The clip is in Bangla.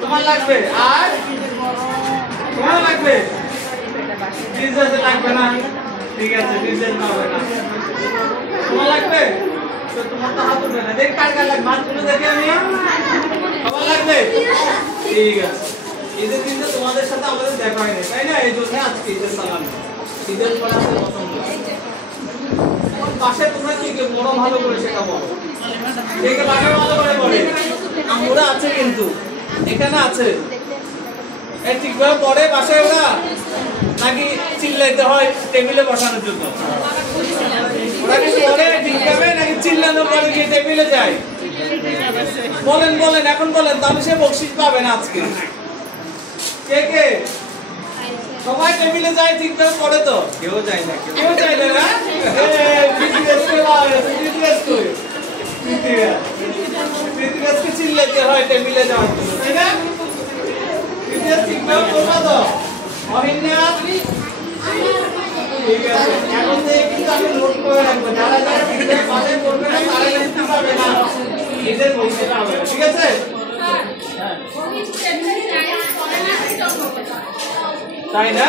তোমার লাগবে আর তোমার লাগবে ডিজেল লাগবে না ঠিক আছে ডিজেল হবে না তোমার লাগবে তো তোমার তো হাত উঠবে না দেখ কার কার লাগবে হাত তুলে দেখি আমি তোমার লাগবে ঠিক আছে ঈদের দিন তো তোমাদের সাথে আমাদের দেখা হয়নি তাই না এই জন্য আজকে ঈদের সালাম ঈদের পর আছে প্রথম পাশে তোমরা কি বড় ভালো করে শেখাবো দেখে পাশে ভালো করে পড়ে আমরা আছে কিন্তু এখানে আছে এই ঠিকভাবে পড়ে বাসায় ওরা নাকি চিল্লাইতে হয় টেবিলে বসানোর জন্য ওরা কি পড়ে ঠিকভাবে নাকি চিল্লানোর পরে গিয়ে টেবিলে যায় বলেন বলেন এখন বলেন তাহলে সে বকশিশ পাবে না আজকে কে কে সবাই টেবিলে যায় ঠিকভাবে পড়ে তো কেউ যায় না বিটিএসকে চিল্লাতে হয় টেবিলে যাওয়ার জন্য তাই না বিটিএস ঠিকভাবে পড়বা তো অহিনা ঠিক আছে এখন থেকে কিন্তু আমি নোট করে রাখবো যারা যারা বিটিএস পাশে পড়বে না তারা কিন্তু পাবে না এদের বলতে হবে ঠিক আছে হ্যাঁ তাই না